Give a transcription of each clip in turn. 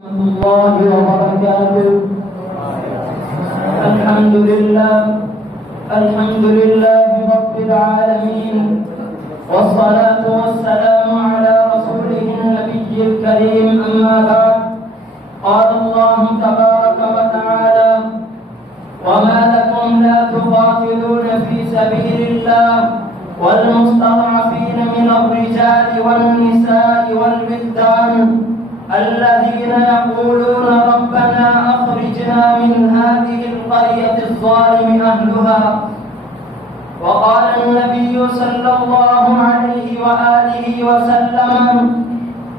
الله وبركاته. الحمد لله رب العالمين، والصلاة والسلام على رسوله النبي الكريم. أما بعد، قال الله تبارك وتعالى: وما لكم لا تقاتلون في سبيل الله والمستضعفين من الرجال والنساء والولدان الذين يقولون ربنا أخرجنا من هذه القرية الظالم أهلها. وقال النبي صلى الله عليه وآله وسلم: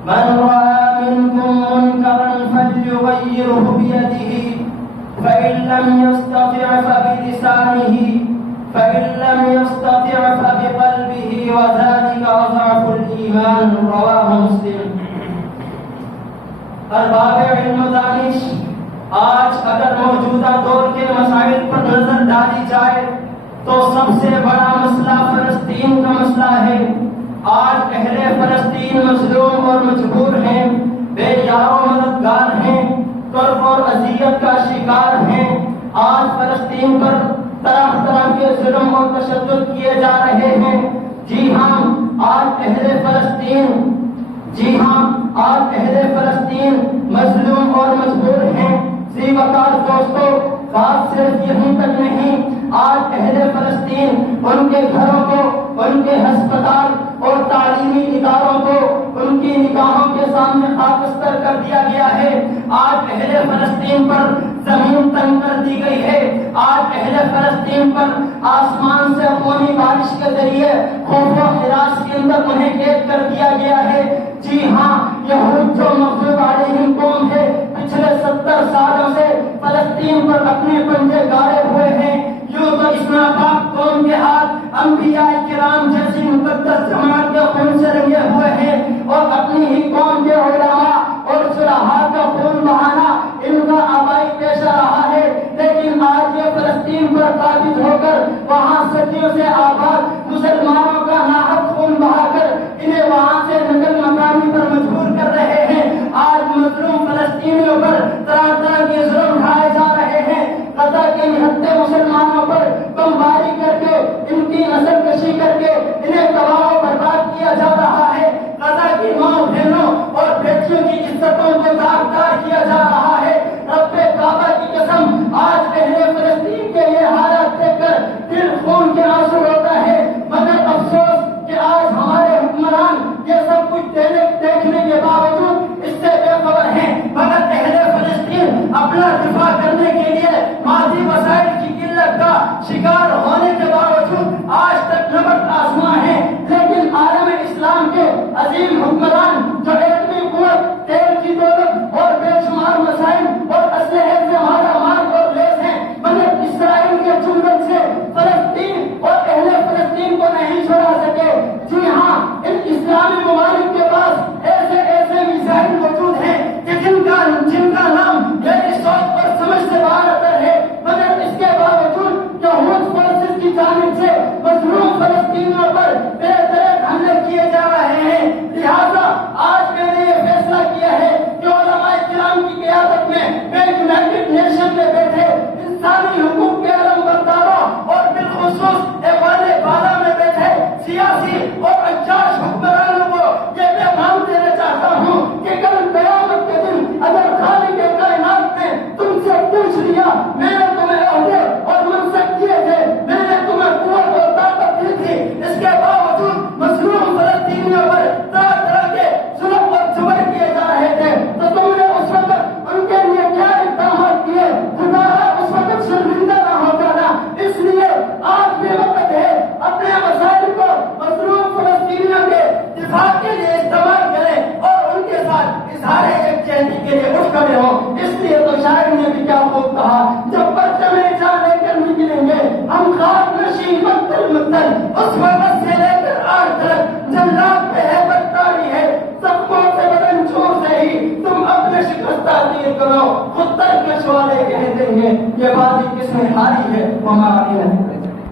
من رأى منكم منكرا فليغيره بيده، فإن لم يستطع فبلسانه، فإن لم يستطع فبقلبه، وذلك أضعف الإيمان. رواه مسلم. ارباب علم و دانش، آج اگر موجودہ دور کے مسائل پر نظر ڈالی جائے تو سب سے بڑا مسئلہ فلسطین کا مسئلہ ہے. آج اہل فلسطین مظلوم اور مجبور ہیں، بے یار و مددگار ہیں، کرب اور اذیت کا شکار ہیں. آج فلسطین پر طرح طرح کے ظلم اور تشدد کیے جا رہے ہیں. جی ہاں، آج اہل فلسطین مظلوم اور مجبور ہیں. ذی وقار دوستو، بات صرف یہیں تک نہیں. آج اہل فلسطین ان کے گھروں کو، ان کے ہسپتال اور تعلیمی اداروں کو ان کی نگاہوں کے سامنے خاکستر کر دیا گیا ہے. آج اہل فلسطین پر زمین تنگ کر دی گئی ہے. آج اہل فلسطین پر آسمان سے خونی بارش کے ذریعے خوف و ہراس کے اندر انہیں قید کر دیا گیا ہے. جی ہاں، یہود جو مغضوب علیہم قوم ہے، پچھلے 70 سالوں سے فلسطین پر اپنے پنجے گاڑے ہوئے ہیں. یوں تو اس ناپاک قوم کے ہاتھ انبیاء کرام جیسی مقدس جماعت کے خون سے رنگے ہوئے ہیں، اور اپنی ہی قوم کے علماء اور صلحاء کا خون بہانا ان کا آبائی پیشہ رہا ہے. لیکن آج یہ فلسطین پر قابض ہو کر وہاں صدیوں سے آباد مسلمانوں کا ناحق خون بہا کر انہیں وہاں سے نقل مکانی پر مجبور کر رہے ہیں. آج مظلوم فلسطینیوں پر طرح طرح کے ظلم ڈھائے جا رہے ہیں. غزہ کے نہتے مسلمانوں پر بمباری کر کے، ان کی نسل کشی کر کے انہیں تباہ و برباد کیا جا رہا ہے. غزہ کی ماں بہنوں اور بیٹیوں کی عزتوں کو داغدار کیا جا رہا ہے. رب کعبہ کی قسم، آج اہل فلسطین کے یہ حالات دیکھ کر دل خون کے آنسو ہوتا ہے. مگر افسوس کہ آج ہمارے حکمران یہ سب کچھ دیکھنے کے باوجود اس سے بے خبر ہیں. مگر اہل فلسطین اپنا دفاع کرنے کے لیے مادی وسائل کی قلت کا شکار ہونے کے باوجود آج تک نبرد آزما ہے. لیکن عالم اسلام کے عظیم حکمران جو ایٹمی قوت، تیل کی دولت اور بے شمار مسائل اور اسلحے سے مالا مال اور لیس ہیں، مگر اسرائیل کے چنگل سے فلسطین اور اہل فلسطین کو نہیں چھوڑا سکے. جی ہاں، ان اسلامی ممالک کے پاس ایسے میزائل موجود ہیں کہ جن کا نام میری سوچ اور سمجھ سے باہر اتر ہے. مگر اس کے باوجود یہود فورسز کی جانب سے مظلوم فلسطینیوں پر بے دریغ حملے کیے جا رہے ہیں. لہذا آج میں نے یہ فیصلہ کیا ہے کہ علماء کرام کی قیادت میں یونائیٹڈ نیشن میں بیٹھے انسانی حقوق کے علم برداروں اور بالخصوص ایوان بالا میں بیٹھے سیاسی اور اجاش حکمرانوں کو یہ پیغام دینا چاہتا ہوں کہ کل قیامت کے دن اگر خالق کائنات نے تم سے پوچھ لیا، میں نے تمہیں عہدے اور منصب دیے تھے، میں نے تمہیں قوت اور طاقت دی تھی، اس کے باوجود مظلوم فلسطینیوں پر طرح طرح کے ظلم اور جبر کیے جا رہے تھے، تو تم نے اس وقت ان کے لیے کیا اقدامات کیے؟ خدایا اس وقت شرمندہ نہ ہو جانا. اس لیے آج بھی وقت ہے اپنے مسائل کو مظلوم فلسطینیوں کے دفاع کے لیے استعمال کریں اور ان کے ساتھ اظہار یکجہتی کے لیے اٹھ کھڑے ہوں. اس لیے تو شاعر نے بھی کیا خوب کہا: جب پرچم جا لے کر نکلیں گے ہم خاک نشین مقتل مقتل، اس وقت سے لے کر آج تک جنات پہ ہے بدکاری ہے، زخموں سے بدن چھوڑ سے ہی تم اپنے شکستہ تیر کرو، خود ترکش والے کہہ دیں گے یہ بازی کس نے ہاری ہے. ہماری